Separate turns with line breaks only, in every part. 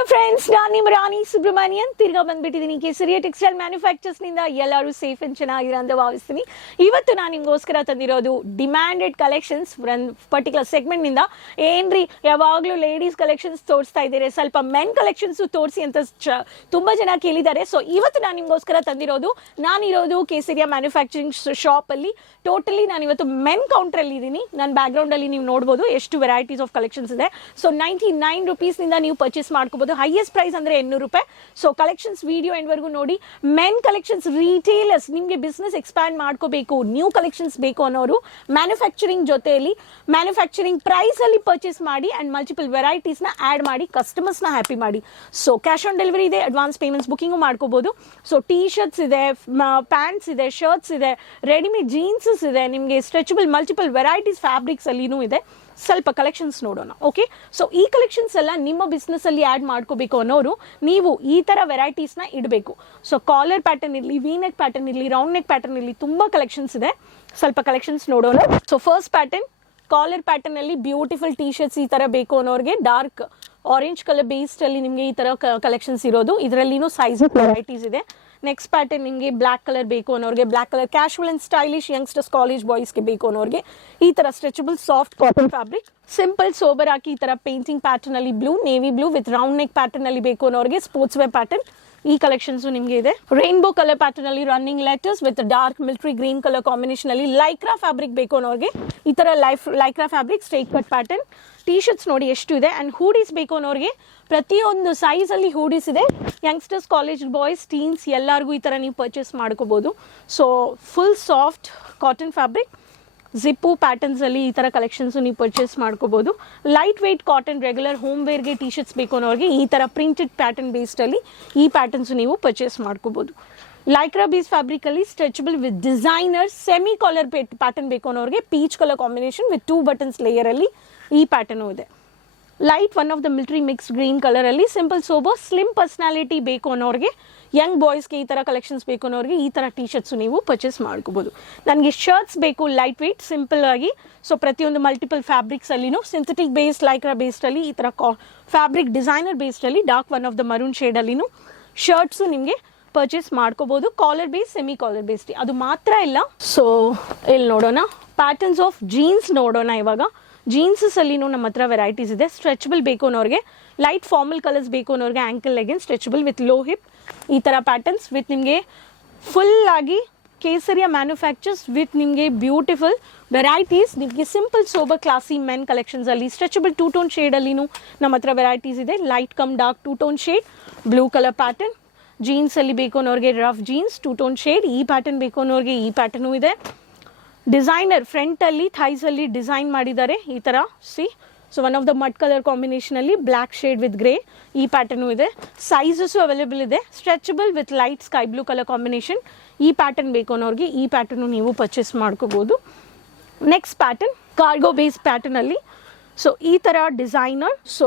Hello friends ನಾನು ನಿಮ್ಮ ರಾಣಿ ಸುಬ್ರಹ್ಮಣ್ಯನ್. ತಿರ್ಗಾ ಬಂದ್ಬಿಟ್ಟಿದ್ದೀನಿ ಕೇಸರಿಯ ಟೆಕ್ಸ್ಟೈಲ್ ಮ್ಯಾನುಫ್ಯಾಕ್ಚರ್ಸ್ನಿಂದ ಎಲ್ಲರೂ ಸೇಫ್ ಅಂಡ್ ಚೆನ್ನಾಗಿರೋ ಅಂತ ಭಾವಿಸ್ತೀನಿ. ಇವತ್ತು ನಾನು ನಿಮ್ಗೋಸ್ಕರ ತಂದಿರೋದು ಡಿಮ್ಯಾಂಡೆಡ್ ಕಲೆಕ್ಷನ್ಸ್ ಪರ್ಟಿಕ್ಯುಲರ್ ಸೆಗ್ಮೆಂಟ್ನಿಂದ ಏನ್ರಿ, ಯಾವಾಗಲೂ ಲೇಡೀಸ್ ಕಲೆಕ್ಷನ್ಸ್ ತೋರಿಸ್ತಾ ಇದ್ದಾರೆ. ಸ್ವಲ್ಪ ಮೆನ್ ಕಲೆಕ್ಷನ್ಸ್ ತೋರಿಸಿ ಅಂತ ತುಂಬಾ ಜನ ಕೇಳಿದ್ದಾರೆ. ಸೊ ಇವತ್ತು ನಾನು ನಿಮ್ಗೋಸ್ಕರ ತಂದಿರೋದು ನಾನಿರೋದು ಕೇಸರಿಯ ಮ್ಯಾನುಫ್ಯಾಕ್ಚರಿಂಗ್ ಶಾಪ್ ಅಲ್ಲಿ ಟೋಟಲಿ ನಾನು ಇವತ್ತು ಮೆನ್ ಕೌಂಟರ್ ಅಲ್ಲಿ ಇದ್ದೀನಿ ನನ್ನ ಬ್ಯಾಕ್ ಗ್ರೌಂಡ್ ಅಲ್ಲಿ ನೀವು ನೋಡಬಹುದು ಎಷ್ಟು ವೆರೈಟೀಸ್ ಆಫ್ ಕಲೆಕ್ಷನ್ಸ್ ಇದೆ. ಸೊ ನೈಂಟಿ ನೈನ್ ರುಪೀಸ್ನಿಂದ ನೀವು ಪರ್ಚೇಸ್ ಮಾಡ್ಕೋಬಹುದು ಹೈಯೆಸ್ಟ್ ಪ್ರೈಸ್ ಅಂದ್ರೆ ಎನ್ನೂರು ರೂಪಾಯಿ. ಸೊ ಕಲೆಕ್ಷನ್ಸ್ ವಿಡಿಯೋ ಎಂಡ್ವರೆಗೂ ನೋಡಿ. ಮೆನ್ ಕಲೆಕ್ಷನ್ಸ್ ರೀಟೇಲರ್ಸ್ ನಿಮಗೆ ಬಿಸ್ನೆಸ್ ಎಕ್ಸ್ಪ್ಯಾಂಡ್ ಮಾಡ್ಕೋಬೇಕು. ನ್ಯೂ ಕಲೆಕ್ಷನ್ಸ್ ಬೇಕು ಅನ್ನೋರು ಮ್ಯಾನುಫ್ಯಾಕ್ಚರಿಂಗ್ ಜೊತೆಯಲ್ಲಿ ಮ್ಯಾನುಫ್ಯಾಕ್ಚರಿಂಗ್ ಪ್ರೈಸ್ ಅಲ್ಲಿ ಪರ್ಚೇಸ್ ಮಾಡಿ ಅಂಡ್ ಮಲ್ಟಿಪಲ್ ವೆರೈಟೀಸ್ನ ಆಡ್ ಮಾಡಿ ಕಸ್ಟಮರ್ಸ್ನ ಹ್ಯಾಪಿ ಮಾಡಿ. ಸೊ ಕ್ಯಾಶ್ ಆನ್ ಡೆಲಿವರಿ ಇದೆ ಅಡ್ವಾನ್ಸ್ ಪೇಮೆಂಟ್ಸ್ ಬುಕ್ಕಿಂಗು ಮಾಡ್ಕೋಬಹುದು ಸೊ ಟೀ ಶರ್ಟ್ಸ್ ಇದೆ ಪ್ಯಾಂಟ್ಸ್ ಇದೆ ಶರ್ಟ್ಸ್ ಇದೆ ರೆಡಿಮೇಡ್ ಜೀನ್ಸಸ್ ಇದೆ, ನಿಮಗೆ ಸ್ಟ್ರೆಚಬಲ್ ಮಲ್ಟಿಪಲ್ ವೆರೈಟೀಸ್ ಫ್ಯಾಬ್ರಿಕ್ಸ್ ಅಲ್ಲಿನೂ ಇದೆ. ಸ್ವಲ್ಪ ಕಲೆಕ್ಷನ್ಸ್ ನೋಡೋಣ ಓಕೆ ಸೊ ಈ ಕಲೆಕ್ಷನ್ಸ್ ಎಲ್ಲ ನಿಮ್ಮ ಬಿಸ್ನೆಸ್ ಅಲ್ಲಿ ಆಡ್ ಮಾಡ್ಕೋಬೇಕು ಅನ್ನೋರು ನೀವು ಈ ತರ ವೆರೈಟೀಸ್ನ ಇಡಬೇಕು. ಸೊ ಕಾಲರ್ ಪ್ಯಾಟರ್ನ್ ಇರಲಿ ವಿ ನೆಕ್ ಪ್ಯಾಟರ್ನ್ ಇರಲಿ ರೌಂಡ್ ನೆಕ್ ಪ್ಯಾಟರ್ನ್ ಇರಲಿ ತುಂಬಾ ಕಲೆಕ್ಷನ್ಸ್ ಇದೆ. ಸ್ವಲ್ಪ ಕಲೆಕ್ಷನ್ಸ್ ನೋಡೋಣ. So first pattern collar pattern ಅಲ್ಲಿ ಬ್ಯೂಟಿಫುಲ್ ಟೀ ಶರ್ಟ್ಸ್ ಈ ತರ ಬೇಕು ಅನ್ನೋರಿಗೆ ಡಾರ್ಕ್ ಆರೆಂಜ್ ಕಲರ್ ಬೇಸ್ಡ್ ಅಲ್ಲಿ ನಿಮಗೆ ಈ ತರ ಕಲೆಕ್ಷನ್ಸ್ ಇರೋದು. ಇದರಲ್ಲಿನೂ ಸೈಜ್ ವೆರೈಟೀಸ್ ಇದೆ. ನೆಕ್ಸ್ಟ್ ಪ್ಯಾಟರ್ನ್ ನಿಮಗೆ ಬ್ಲಾಕ್ ಕಲರ್ ಬೇಕು ಅನ್ನೋರಿಗೆ black colour casual and stylish youngsters college ಬಾಯ್ಸ್ಗೆ ಬೇಕು ಅನ್ನೋರಿಗೆ, ಈ ಥರ stretchable soft cotton fabric simple sober ಹಾಕಿ ಈ ತರ ಪೇಂಟಿಂಗ್ ಪ್ಯಾಟರ್ನ್ ಅಲ್ಲಿ blue navy blue with round neck pattern ಅಲ್ಲಿ ಬೇಕು ಅನ್ನೋರಿಗೆ ಸ್ಪೋರ್ಟ್ಸ್ ವೇರ್ ಪ್ಯಾಟರ್ನ್ ಈ ಕಲೆಕ್ಷನ್ಸ್ ನಿಮಗೆ ಇದೆ. ರೈನ್ಬೋ ಕಲರ್ ಪ್ಯಾಟರ್ನ್ ಅಲ್ಲಿ running letters with dark military green colour combination ಅಲ್ಲಿ ಲೈಕ್ರಾ ಫ್ಯಾಬ್ರಿಕ್ ಬೇಕು ಅನ್ನೋರಿಗೆ. ಈ ತರ life Lycra fabric straight cut pattern T shirts ನೋಡಿ ಎಷ್ಟು ಇದೆ ಆ್ಯಂಡ್ ಹೂಡೀಸ್ ಬೇಕು ಅನ್ನೋರಿಗೆ ಪ್ರತಿಯೊಂದು ಸೈಜಲ್ಲಿ ಹೂಡೀಸ್ ಇದೆ. ಯಂಗ್ಸ್ಟರ್ಸ್ ಕಾಲೇಜ್ ಬಾಯ್ಸ್ ಟೀನ್ಸ್ ಎಲ್ಲರಿಗೂ ಈ ತರ ನೀವು ಪರ್ಚೇಸ್ ಮಾಡ್ಕೋಬೋದು. So full soft cotton fabric zip ಪ್ಯಾಟರ್ನ್ಸಲ್ಲಿ ಈ ಥರ ಕಲೆಕ್ಷನ್ಸು ನೀವು ಪರ್ಚೇಸ್ ಮಾಡ್ಕೋಬೋದು. Light weight cotton regular home ವೇರ್ಗೆ T shirts ಬೇಕು ಅನ್ನೋರಿಗೆ ಈ ಥರ ಪ್ರಿಂಟೆಡ್ ಪ್ಯಾಟರ್ನ್ ಬೇಸ್ಡಲ್ಲಿ ಈ ಪ್ಯಾಟರ್ನ್ಸ್ ನೀವು ಪರ್ಚೇಸ್ ಮಾಡ್ಕೋಬಹುದು ಲೈಕ್ರಾ ಬೀಸ್ ಫ್ಯಾಬ್ರಿಕ್ ಅಲ್ಲಿ stretchable with designer semi collar pattern ಬೇಕು ಅನ್ನೋರಿಗೆ peach colour combination with two buttons layer ಅಲ್ಲಿ ಈ ಪ್ಯಾಟರ್ನ್ ಇದೆ. Light one of the military mix green colour ಅಲ್ಲಿ ಸಿಂಪಲ್ ಸೋಬೋ ಸ್ಲಿಮ್ ಪರ್ಸನಾಲಿಟಿ ಬೇಕು ಅನ್ನೋರಿಗೆ ಯಂಗ್ ಬಾಯ್ಸ್ಗೆ ಈ ತರ ಕಲೆಕ್ಷನ್ಸ್ ಬೇಕು ಅನ್ನೋರಿಗೆ ಈ ತರ ಟಿ ಶರ್ಟ್ಸ್ ನೀವು ಪರ್ಚೇಸ್ ಮಾಡ್ಕೋಬೋದು. ನನಗೆ ಶರ್ಟ್ಸ್ ಬೇಕು ಲೈಟ್ ವೆಯ್ಟ್ ಸಿಂಪಲ್ ಆಗಿ. ಸೊ ಪ್ರತಿಯೊಂದು ಮಲ್ಟಿಪಲ್ ಫ್ಯಾಬ್ರಿಕ್ಸ್ ಅಲ್ಲಿನೂ ಸಿಂಥೆಟಿಕ್ ಬೇಸ್ಡ್ ಲೈಕ್ರಾ ಬೇಸ್ಡ್ ಅಲ್ಲಿ ಈ ತರ ಫ್ಯಾಬ್ರಿಕ್ ಡಿಸೈನರ್ ಬೇಸ್ಡ್ ಅಲ್ಲಿ dark one of the maroon shade ಅಲ್ಲಿನೂ ಶರ್ಟ್ಸ್ ನಿಮಗೆ ಪರ್ಚೇಸ್ ಮಾಡ್ಕೋಬಹುದು collar base semi collar based ಅದು ಮಾತ್ರ ಇಲ್ಲ. ಸೊ ಇಲ್ಲಿ ನೋಡೋಣ. ಪ್ಯಾಟರ್ನ್ಸ್ ಆಫ್ ಜೀನ್ಸ್ ನೋಡೋಣ ಇವಾಗ. ಜೀನ್ಸಸ್ ಅಲ್ಲಿನೂ ನಮ್ಮ ಹತ್ರ ವೆರೈಟೀಸ್ ಇದೆ. ಸ್ಟ್ರೆಚಬಲ್ ಬೇಕು ಅನ್ನೋರಿಗೆ. ಲೈಟ್ ಫಾರ್ಮಲ್ ಕಲರ್ಸ್ ಬೇಕು ಅನ್ನೋರಿಗೆ ankle legging stretchable with low hip ಈ ಥರ ಪ್ಯಾಟರ್ನ್ಸ್ ವಿತ್ ನಿಮಗೆ ಫುಲ್ ಆಗಿ ಕೇಸರಿಯ ಮ್ಯಾನುಫ್ಯಾಕ್ಚರ್ಸ್ ವಿತ್ ನಿಮಗೆ ಬ್ಯೂಟಿಫುಲ್ ವೆರೈಟೀಸ್ ನಿಮಗೆ ಸಿಂಪಲ್ ಸೋಬರ್ ಕ್ಲಾಸಿ ಮೆನ್ ಕಲೆಕ್ಷನ್ಸಲ್ಲಿ ಸ್ಟ್ರೆಚಬಲ್ ಟೂ ಟೋನ್ ಶೇಡ್ ಅಲ್ಲಿನೂ ನಮ್ಮ ಹತ್ರ ವೆರೈಟೀಸ್ ಇದೆ. Light come dark two tone shade blue colour pattern jeans ಅಲ್ಲಿ ಬೇಕು ಅನ್ನೋರಿಗೆ rough jeans two tone shade ಈ ಪ್ಯಾಟರ್ನ್ ಬೇಕು ಅನ್ನೋರಿಗೆ ಈ ಪ್ಯಾಟರ್ನು ಇದೆ. ಡಿಸೈನರ್ ಫ್ರಂಟ್ ಅಲ್ಲಿ ಥೈಸ್ ಅಲ್ಲಿ ಡಿಸೈನ್ ಮಾಡಿದ್ದಾರೆ ಈ ತರ see so one of the mud colour combination ಅಲ್ಲಿ ಬ್ಲ್ಯಾಕ್ ಶೇಡ್ ವಿತ್ ಗ್ರೇ ಈ ಪ್ಯಾಟರ್ನು ಇದೆ. ಸೈಜಸ್ ಅವೈಲೇಬಲ್ ಇದೆ. Stretchable with light sky blue colour combination ಈ ಪ್ಯಾಟರ್ನ್ ಬೇಕು ಅನ್ನೋರಿಗೆ ಈ ಪ್ಯಾಟರ್ನು ನೀವು ಪರ್ಚೇಸ್ ಮಾಡ್ಕೋಬಹುದು next pattern cargo base pattern ಅಲ್ಲಿ ಸೊ ಈ ತರ designer so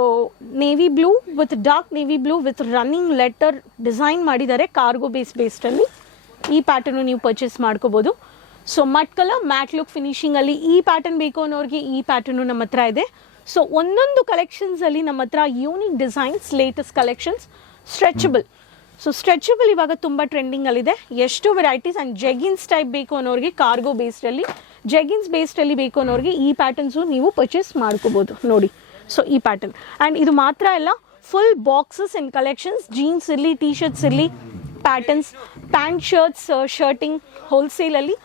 navy blue with dark navy blue with running letter design ಮಾಡಿದ್ದಾರೆ ಕಾರ್ಗೋ ಬೇಸ್ ಬೇಸ್ಡ್ ಅಲ್ಲಿ. ಈ ಪ್ಯಾಟರ್ನ್ ನೀವು ಪರ್ಚೇಸ್ ಮಾಡ್ಕೋಬಹುದು so mud colour matte look finishing ಅಲ್ಲಿ ಈ ಪ್ಯಾಟರ್ನ್ ಬೇಕು ಅನ್ನೋರಿಗೆ ಈ ಪ್ಯಾಟರ್ನ್ ನಮ್ಮ ಹತ್ರ ಇದೆ. ಸೊ ಒಂದೊಂದು ಕಲೆಕ್ಷನ್ಸ್ ಅಲ್ಲಿ ನಮ್ಮ ಹತ್ರ unique designs latest collections stretchable so stretchable ಇವಾಗ ತುಂಬಾ ಟ್ರೆಂಡಿಂಗ್ ಅಲ್ಲಿದೆ. ಎಷ್ಟು ವೆರೈಟೀಸ್ ಅಂಡ್ ಜೆಗಿನ್ಸ್ ಟೈಪ್ ಬೇಕು ಅನ್ನೋರಿಗೆ ಕಾರ್ಗೋ ಬೇಸ್ಡ್ ಅಲ್ಲಿ. ಜೆಗಿನ್ಸ್ ಬೇಸ್ಡ್ ಅಲ್ಲಿ ಬೇಕು ಅನ್ನೋರಿಗೆ ಈ ಪ್ಯಾಟರ್ನ್ಸು ನೀವು ಪರ್ಚೇಸ್ ಮಾಡ್ಕೋಬಹುದು ನೋಡಿ. ಸೊ ಈ ಪ್ಯಾಟರ್ನ್ ಅಂಡ್ ಇದು ಮಾತ್ರ ಅಲ್ಲ full boxes and collections jeans ಇರಲಿ ಟೀ ಶರ್ಟ್ಸ್ ಇರಲಿ patterns pant shirts shirting wholesale ಅಲ್ಲಿ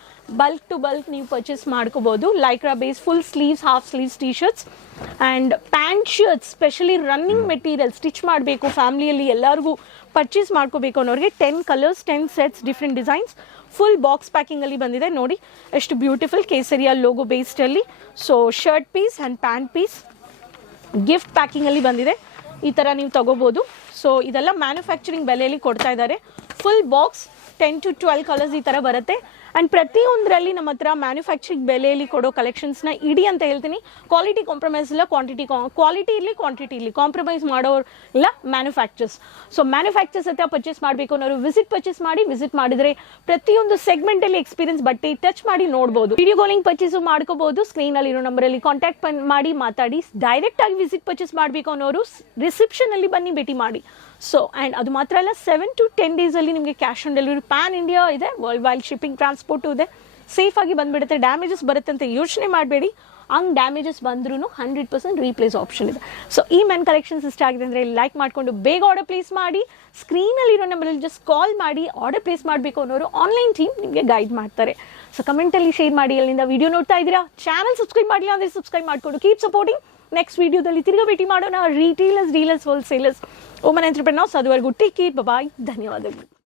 ಬಲ್ಕ್ ಟು ಬಲ್ಕ್ ನೀವು ಪರ್ಚೇಸ್ ಮಾಡ್ಕೋಬಹುದು Lycra base full sleeves half sleeves T shirts and pant shirts specially running material stitch ಮಾಡಬೇಕು ಫ್ಯಾಮಿಲಿಯಲ್ಲಿ ಎಲ್ಲರಿಗೂ purchase ಮಾಡ್ಕೋಬೇಕು ಅನ್ನೋರಿಗೆ ten colours ten sets different designs full box packing ಅಲ್ಲಿ ಬಂದಿದೆ. ನೋಡಿ, ಎಷ್ಟು ಬ್ಯೂಟಿಫುಲ್ ಕೇಸರಿಯ ಲೋಗೋ ಬೇಸ್ಡ್ ಅಲ್ಲಿ. So shirt piece and pant piece gift packing ಅಲ್ಲಿ ಬಂದಿದೆ. ಈ ತರ ನೀವು ತಗೋಬಹುದು ಸೊ ಇದೆಲ್ಲ ಮ್ಯಾನುಫ್ಯಾಕ್ಚರಿಂಗ್ ಬೆಲೆಯಲ್ಲಿ ಕೊಡ್ತಾ ಇದ್ದಾರೆ. Full box ten to twelve colours ಈ ತರ ಬರುತ್ತೆ. ಆ್ಯಂಡ್ ಪ್ರತಿಯೊಂದರಲ್ಲಿ ನಮ್ಮ ಹತ್ರ ಮ್ಯಾನುಫ್ಯಾಕ್ಚರಿಂಗ್ ಬೆಲೆಯಲ್ಲಿ ಕೊಡೋ ಕಲೆಕ್ಷನ್ಸ್ನ ಇಡಿ ಅಂತ ಹೇಳ್ತೀನಿ. ಕ್ವಾಲಿಟಿ ಕಾಂಪ್ರಮೈಸ್ ಇಲ್ಲ ಕ್ವಾಂಟಿಟಿ ಕ್ವಾಲಿಟಿ ಇರಲಿ ಕ್ವಾಂಟಿಟಿ ಇರಲಿ. ಕಾಂಪ್ರಮೈಸ್ ಮಾಡೋರು ಇಲ್ಲ ಮ್ಯಾನುಫ್ಯಾಕ್ಚರ್ಸ್ ಸೊ ಮ್ಯಾನುಫ್ಯಾಕ್ಚರ್ಸ್ ಹತ್ರ ಪರ್ಚೇಸ್ ಮಾಡಬೇಕು ಅನ್ನೋರು ವಿಸಿಟ್ ಪರ್ಚೇಸ್ ಮಾಡಿ ವಿಸಿಟ್ ಮಾಡಿದ್ರೆ ಪ್ರತಿಯೊಂದು ಸೆಗ್ಮೆಂಟಲ್ಲಿ ಎಕ್ಸ್ಪೀರಿಯನ್ಸ್ ಬಟ್ಟೆ ಟಚ್ ಮಾಡಿ ನೋಡ್ಬೋದು. ವಿಡಿಯೋ ಕಾಲಿಂಗ್ ಪರ್ಚೇಸು ಮಾಡ್ಕೋಬಹುದು ಸ್ಕ್ರೀನಲ್ಲಿ ಇರೋ ನಂಬರಲ್ಲಿ ಕಾಂಟ್ಯಾಕ್ಟ್ ಮಾಡಿ, ಮಾತಾಡಿ ಡೈರೆಕ್ಟ್ ಆಗಿ ವಿಸಿಟ್ ಪರ್ಚೇಸ್ ಮಾಡಬೇಕು ಅನ್ನೋರು ರಿಸೆಪ್ಷನ್ ಅಲ್ಲಿ ಬನ್ನಿ ಭೇಟಿ ಮಾಡಿ. ಸೊ ಆ್ಯಂಡ್ ಅದು ಮಾತ್ರ ಅಲ್ಲ ಸೆವೆನ್ ಟು ಟೆನ್ ಡೇಸಲ್ಲಿ ನಿಮಗೆ cash on delivery pan India ಇದೆ ವರ್ಲ್ಡ್ ವೈಡ್ ಶಿಪ್ಪಿಂಗ್ ಟ್ರಾನ್ಸ್ಪೋರ್ಟು ಇದೆ. ಸೇಫ್ ಆಗಿ ಬಂದ್ಬಿಡುತ್ತೆ. ಡ್ಯಾಮೇಜಸ್ ಬರುತ್ತೆ ಅಂತ ಯೋಚನೆ ಮಾಡಬೇಡಿ. ಹಂಗೆ ಡ್ಯಾಮೇಜಸ್ ಬಂದ್ರೂ ಹಂಡ್ರೆಡ್ ಪರ್ಸೆಂಟ್ ರೀಪ್ಲೇಸ್ ಆಪ್ಷನ್ ಇದೆ. ಸೊ ಈ ಮೆನ್ ಕಲೆಕ್ಷನ್ಸ್ ಇಷ್ಟ ಆಗಿದೆ ಅಂದರೆ ಲೈಕ್ ಮಾಡಿಕೊಂಡು ಬೇಗ ಆರ್ಡರ್ ಪ್ಲೇಸ್ ಮಾಡಿ. ಸ್ಕ್ರೀನಲ್ಲಿ ಇರೋ ನಂಬರಲ್ಲಿ ಜಸ್ಟ್ ಕಾಲ್ ಮಾಡಿ ಆರ್ಡರ್ ಪ್ಲೇಸ್ ಮಾಡಬೇಕು ಅನ್ನೋರು ಆನ್ಲೈನ್ ಟೀಮ್ ನಿಮಗೆ ಗೈಡ್ ಮಾಡ್ತಾರೆ. ಸೊ ಕಮೆಂಟಲ್ಲಿ ಶೇರ್ ಮಾಡಿ, ಅಲ್ಲಿಂದ ವಿಡಿಯೋ ನೋಡ್ತಾ ಇದ್ದೀರಾ? ಚಾನಲ್ ಸಬ್ಸ್ಕ್ರೈಬ್ ಮಾಡಿಲ್ಲ ಅಂದರೆ ಸಬ್ಸ್ಕ್ರೈಬ್ ಮಾಡಿಕೊಂಡು ಕೀಪ್ ಸಪೋರ್ಟಿಂಗ್ ನೆಕ್ಸ್ಟ್ ವಿಡಿಯೋದಲ್ಲಿ ತಿರ್ಗಾ ಭೇಟಿ ಮಾಡೋಣ. Retailers dealers wholesalers women entrepreneurs ಅದುವರೆಗೂ ಟೇಕ್ ಕೇರ್ ಬಾಯ್ ಧನ್ಯವಾದಗಳು.